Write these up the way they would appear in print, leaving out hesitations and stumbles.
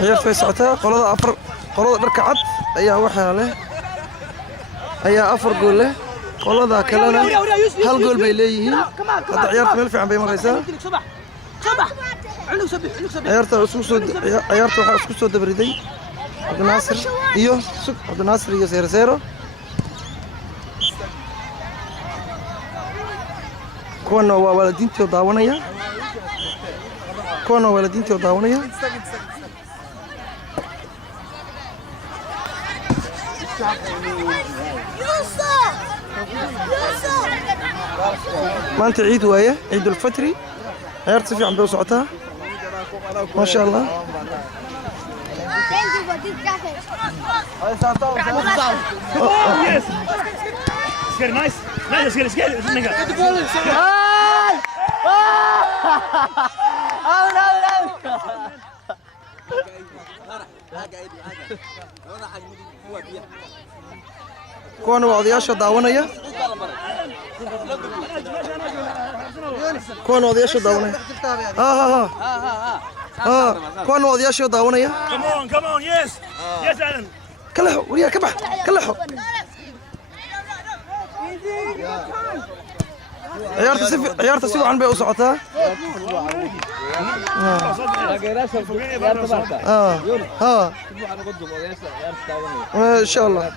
عيارت في ساعتها قلنا أفر قلنا بركة عد أيها وحالة أيها أفر قول له قلنا كلنا هل قول بيليه هذا عيارت ملفي عم بيمر رئيسة عيارت وحاسكو دبردي عبد الناصر إيوه سك عبد الناصر إيوه سيرو كون والدينتي وداونيا كون والدينتي وداونيا ما أنت عيد وياه عيد الفطري عيارت في عم بيوسعتها ما شاء الله كون وضياشة داونية كون وضياشة داونية كون وضياشة داونية كمان يس ألن كلحو ويا كبح كلحو عيارت سيدو عن بيئو سعوتها ان شاء الله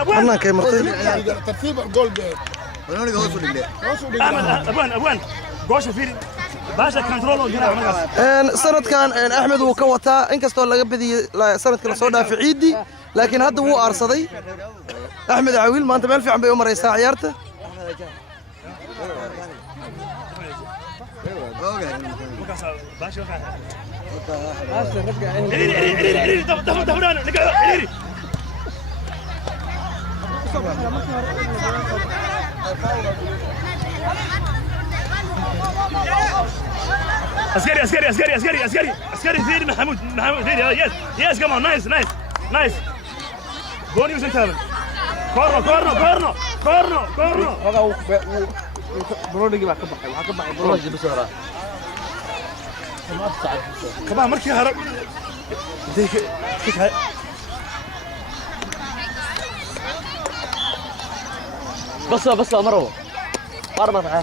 أبوان كي مرتين ترتيب الجول ده ونقول يوصل لله أبوان جوش فيري باشا كنترول سنة كان أحمد وكوتا إن كستو لقى بدي سنة كلا صودا في عيدي لكن هذا هو أرصدي أحمد عويل ما أنت ما في عم بيوم رئيس عيارته عسكري فيري محمود فيري يس كمان نايس جون يوسف تابن كورنو بروني جماعة كبحي بروني بسرعة كمان مركي هرب ديك هاي بس مروه قاربة معاه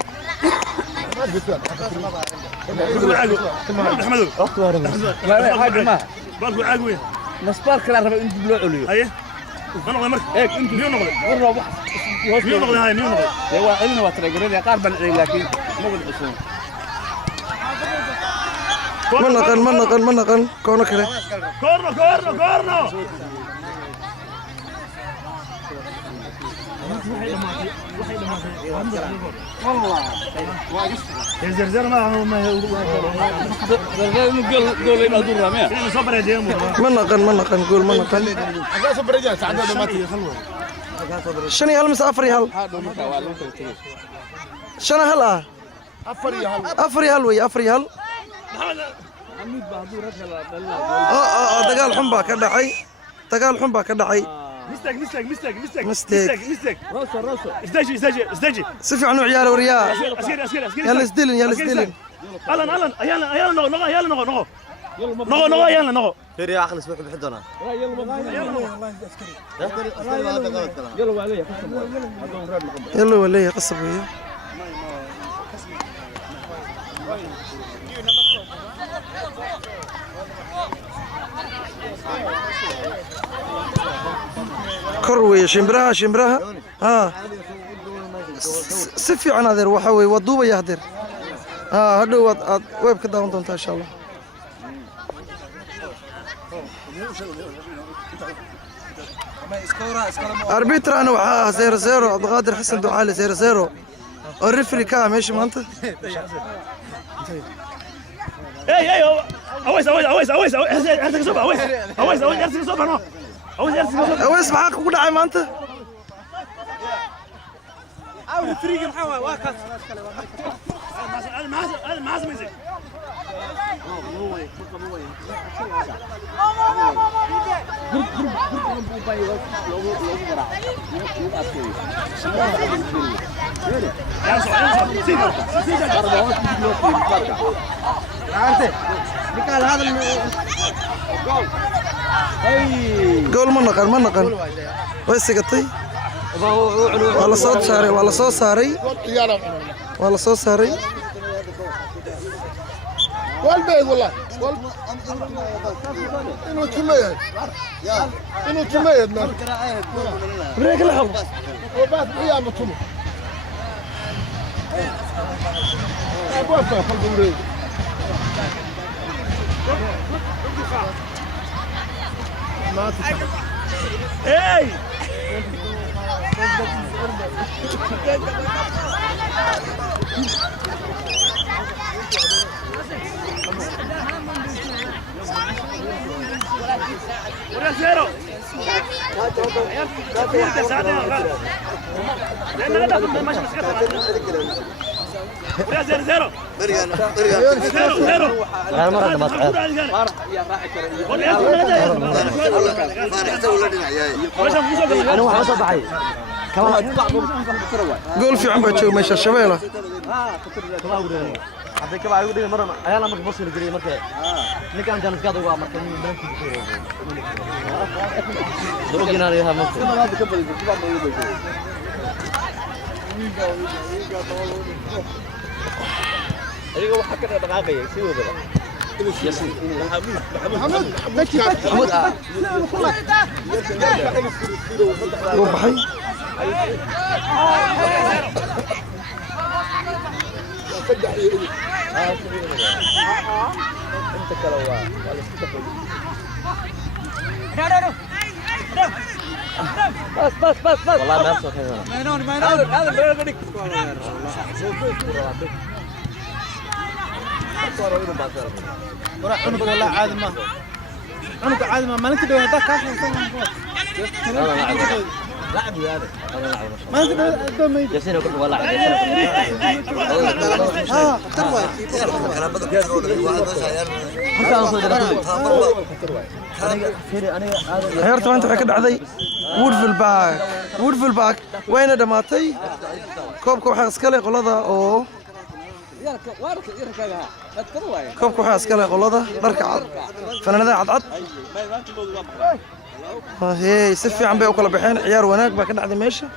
محمد لا حاجة ما بالكو عاقوي نسبار كلا ربع انت بلو عليو ايه ما نقول مرك هيك انت ميو نقول ميو نقول هاي ميو نقول هو علم وتريجرين يا قاربة لكن مو بالحصول من نقل كونه كده كورنو والله زرزر ما قول لي بدور رامي صبر يا جيمو من نقل قول من نقل صبر رجال ساعدنا دماتي شنو هالمسافر هل شنو هلا افري هل وي افري هل دقال حنبا كدحي مستك استجي سفي عنو عيال وريال يلا اسدلن يلا نغو فيري اخر اسبوع بحدنا يلا وليه قصب وياه كروي شمبرها سفي عن هذا وحوي وضوبة يهدر هذا ويب كده وانتم إن شاء الله أربيتر أنا وحاها 0-0 عبد القادر حسن دعالي 0-0 الريفري كام ايش ما انت؟ اي اويس ارتك صوب اويس ارتك صوب انا اويس معاك كل عام انت؟ او الفريق محاوى واكس انا معازم يزيد جول ما نقل ويسقطي والله صوت ساري والله صوت ساري والبيض والله انه كمية انه كمية بريك لحظة وبات ايام تمو Hey! Udah zero. Udah zero. قول في عم بتشوف ماشي الشبيلة hadday ka bacay ugu dhigay marna ayaa la markay bosir galay markay ninkan jaanis ka dogo markay balanti ku xiro dogina reeha markay ka badi ku baa ugu dhigay adiga waxa ka dhaqaaqay si wada محمد بكي محمود قول بحي انت كلوا ولا بس والله ما صوت هذا بيرغدك عنق والله عادي ما عنق عادي ما انت دوي هذاك كاف لعب هذا ما انت دوي ياسين كنت والله عادي عيرت ما انت waxay ka dhacday Woodville Park wayna dhamaatay koobka waxa iska leh qolada oo koobka waxa iska leh qolada dharka cad fanaanada cad hey si fiican bay u kala baxeen ciyaar wanaag baa ka dhacday meesha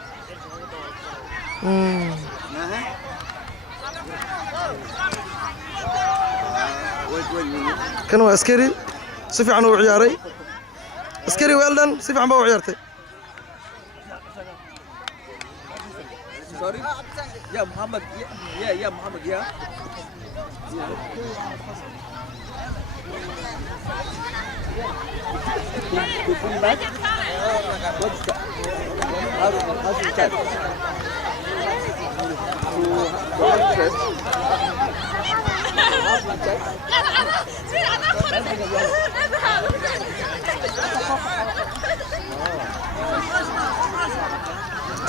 kan waa askari si fiican uu ciyaaray askari weeldan si fiican baa u ciyaartay sorry يا محمد يا محمد يا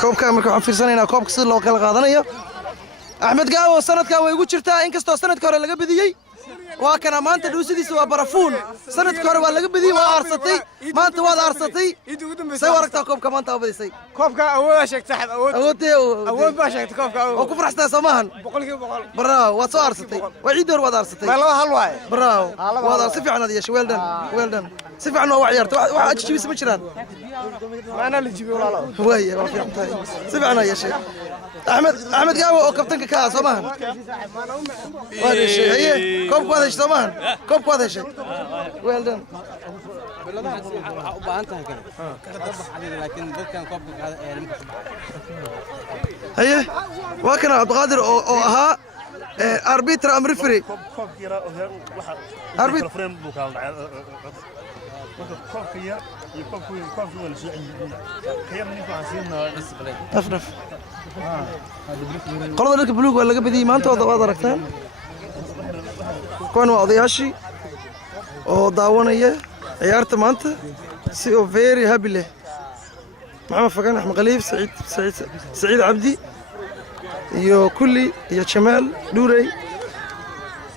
koobka marka waxaan fiirsanaynaa koobka sida loo kala qaadanayo Axmed Gaawo sanadkan way ugu jirtaa inkastoo sanadka hore laga badiyay waa kana maanta dhuusidiisa waa barafuun sanadka hore waa laga badiyay waa aarsatay maanta waa aarsatay say waragtaa koobka maanta u badisay koobka awood sheegtay saxib awood baa sheegtay koobka oo ku faraxstaa Soomahan 100% bravo waa soo aarsatay waa ciidoor waa aarsatay ma laba hal waay bravo waa si fiican yeeshay weeldan si fiican waa ciyaartay waxa ajibis ma jiraan ma ana la jibiyo walaalo way waa fiican tahay si fiican yeeshay أحمد Gaawo oo kabtanka ka ah Soomahan waa dhashay haye koobku waa dhashay Soomahan koobku waa dhashay well done waxa u baahan tahay kala baxay laakiin dadkan koobka qaada ee nimka haye waa kana Abdulqaadir oo ahaa arbiter am referee arbiter frame buu kala dhacay koobka yar iyo koobka wala soo celiyay kayar ninka xasiinna afnaf qolada dharka buluug waa laga badiyay maanta waad aragtaan kuwan waa odayaashii oo daawanaya ciyaarta maanta si oo very happy leh maxamed fagan axmed khaliif saciid cabdi iyo kulli iyo jamaal dhuurey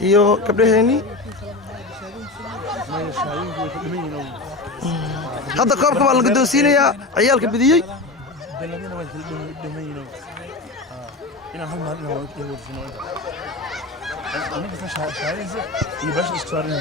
iyo gabdhaheennii hadda koobka baa la guddoonsiinayaa ciyaalka bidiyey ina hal maalin oo ay warfino aniga ka shaqeeyay iyo bash isku saarin